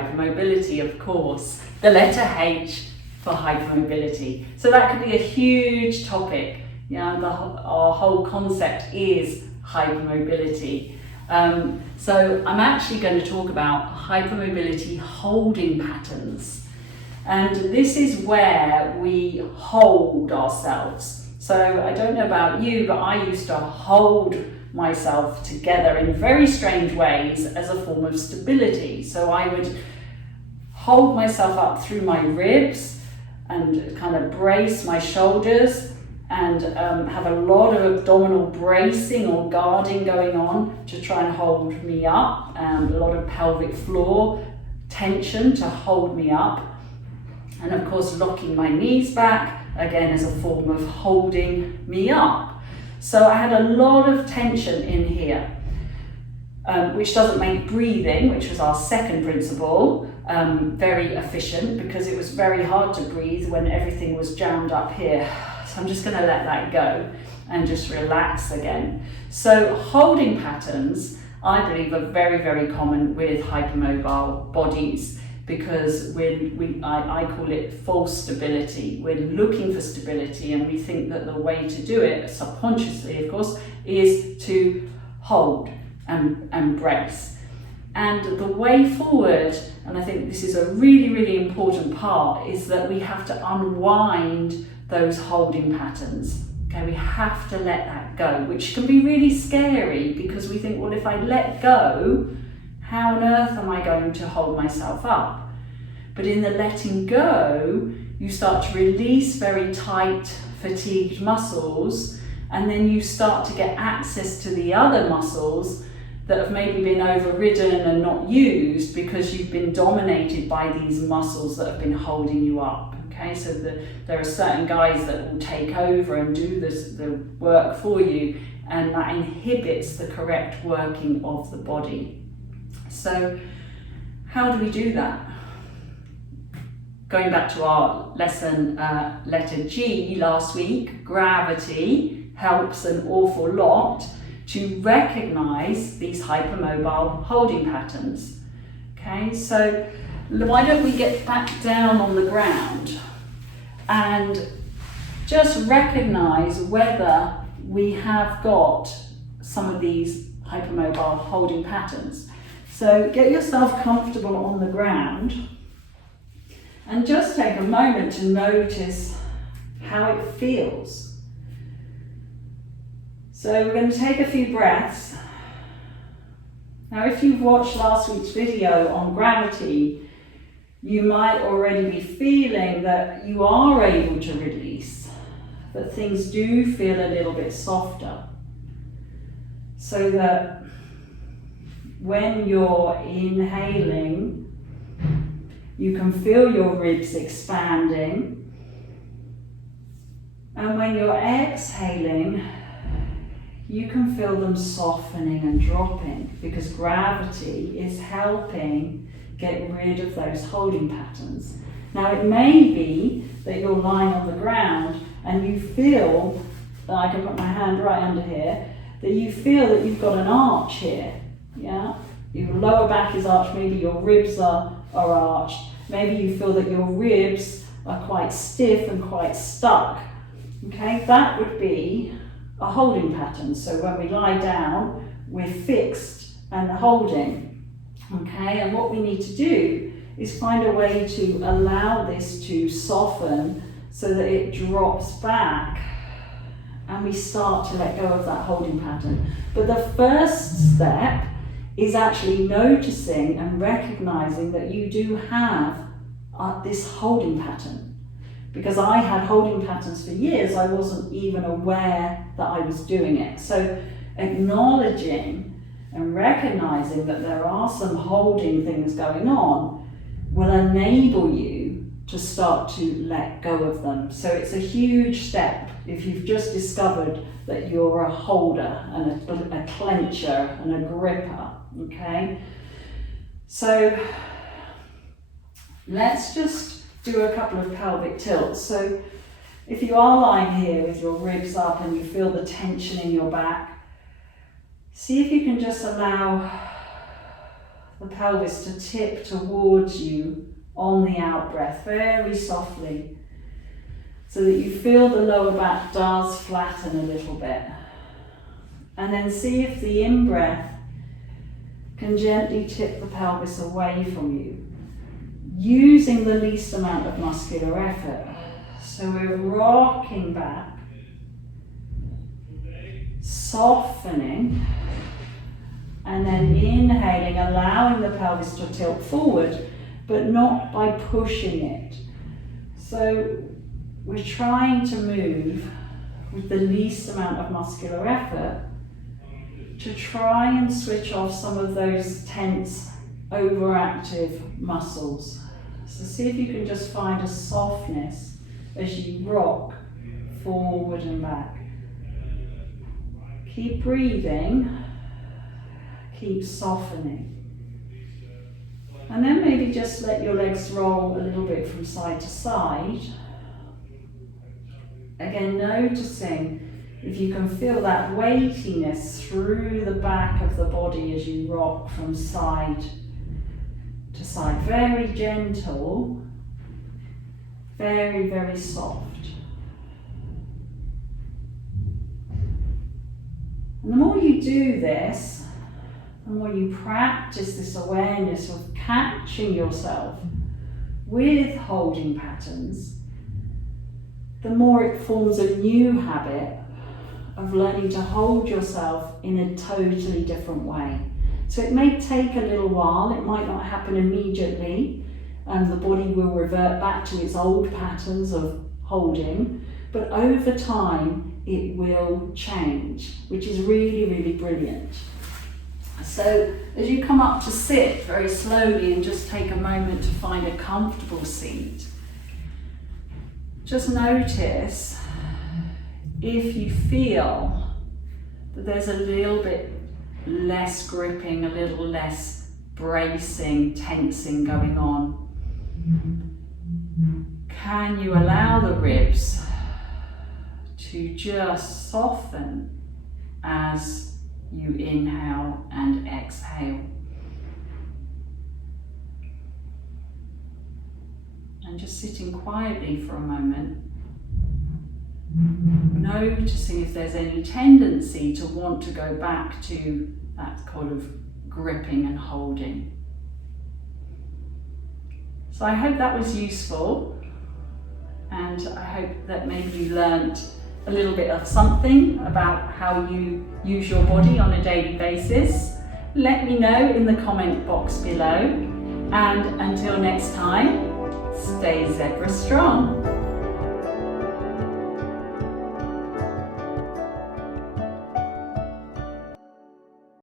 hypermobility, of course. The letter H for hypermobility. So that could be a huge topic. You know, our whole concept is hypermobility. So I'm actually going to talk about hypermobility holding patterns. And this is where we hold ourselves. So I don't know about you, but I used to hold myself together in very strange ways as a form of stability. So I would hold myself up through my ribs and kind of brace my shoulders and have a lot of abdominal bracing or guarding going on to try and hold me up, a lot of pelvic floor tension to hold me up, and of course locking my knees back, again as a form of holding me up. So I had a lot of tension in here, which doesn't make breathing, which was our second principle, very efficient, because it was very hard to breathe when everything was jammed up here. So I'm just going to let that go and just relax again. So holding patterns, I believe, are very, very common with hypermobile bodies, because I call it false stability. We're looking for stability, and we think that the way to do it, subconsciously of course, is to hold and brace. And the way forward, and I think this is a really, really important part, is that we have to unwind those holding patterns. Okay, we have to let that go, which can be really scary, because we think, well, if I let go, how on earth am I going to hold myself up? But in the letting go, you start to release very tight, fatigued muscles, and then you start to get access to the other muscles that have maybe been overridden and not used because you've been dominated by these muscles that have been holding you up. Okay, so there are certain guys that will take over and do the work for you, and that inhibits the correct working of the body. So how do we do that? Going back to our lesson, letter G last week, gravity helps an awful lot to recognize these hypermobile holding patterns. Okay, so why don't we get back down on the ground and just recognize whether we have got some of these hypermobile holding patterns. So get yourself comfortable on the ground and just take a moment to notice how it feels. So we're going to take a few breaths. Now, if you've watched last week's video on gravity, you might already be feeling that you are able to release, that things do feel a little bit softer. So that when you're inhaling, you can feel your ribs expanding. And when you're exhaling, you can feel them softening and dropping, because gravity is helping get rid of those holding patterns. Now, it may be that you're lying on the ground and you feel, that I can put my hand right under here, that you feel that you've got an arch here. Yeah? Your lower back is arched, maybe your ribs are arched, maybe you feel that your ribs are quite stiff and quite stuck. Okay, that would be a holding pattern. So when we lie down, we're fixed and holding. Okay, and what we need to do is find a way to allow this to soften so that it drops back and we start to let go of that holding pattern. But the first step is actually noticing and recognizing that you do have this holding pattern. Because I had holding patterns for years, I wasn't even aware that I was doing it. So acknowledging and recognizing that there are some holding things going on will enable you to start to let go of them. So it's a huge step if you've just discovered that you're a holder and a clencher and a gripper, okay? So let's just do a couple of pelvic tilts. So if you are lying here with your ribs up and you feel the tension in your back, see if you can just allow the pelvis to tip towards you on the out breath, very softly, so that you feel the lower back does flatten a little bit. And then see if the in-breath can gently tip the pelvis away from you, using the least amount of muscular effort. So we're rocking back, softening, and then inhaling, allowing the pelvis to tilt forward, but not by pushing it. So we're trying to move with the least amount of muscular effort to try and switch off some of those tense, overactive muscles. So see if you can just find a softness as you rock forward and back. Keep breathing, keep softening. And then maybe just let your legs roll a little bit from side to side. Again, noticing if you can feel that weightiness through the back of the body as you rock from side to side. Very gentle, very, very soft. And the more you do this, the more you practice this awareness of catching yourself with holding patterns, the more it forms a new habit of learning to hold yourself in a totally different way. So it may take a little while, it might not happen immediately, and the body will revert back to its old patterns of holding, but over time it will change, which is really, really brilliant. So as you come up to sit very slowly and just take a moment to find a comfortable seat, just notice if you feel that there's a little bit less gripping, a little less bracing, tensing going on. Can you allow the ribs to just soften as you inhale and exhale? And just sitting quietly for a moment, noticing if there's any tendency to want to go back to that kind of gripping and holding. So I hope that was useful, and I hope that maybe you learned a little bit of something about how you use your body on a daily basis. Let me know in the comment box below, and until next time, stay zebra strong.